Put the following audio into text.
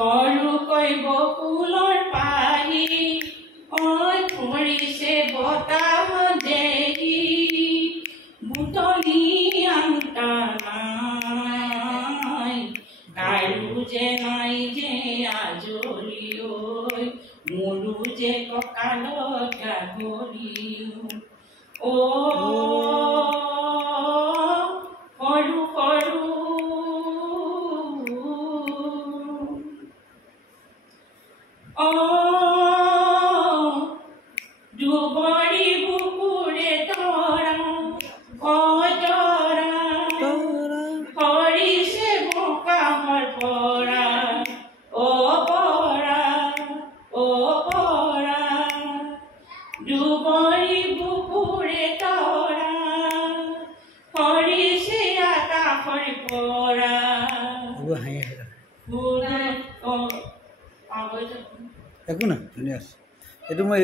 সৰুকৈ বকুলৰ পাহি ঐ ফুৰিছে বতাহ দেহি বুটলি আনতা নাই কাৰো যে নাই যে আজৰি ঐ মোৰো যে কঁকালত গাভৰি ও সৰু সৰু দুবৰি বুকুৰে তৰা তৰা সৰিছে বোকামৰ পৰা পৰা দুবৰি বুকুৰে তৰা সৰিছে আকাশৰ পৰা একো নাই ধুনীয়া আছে এইটো মই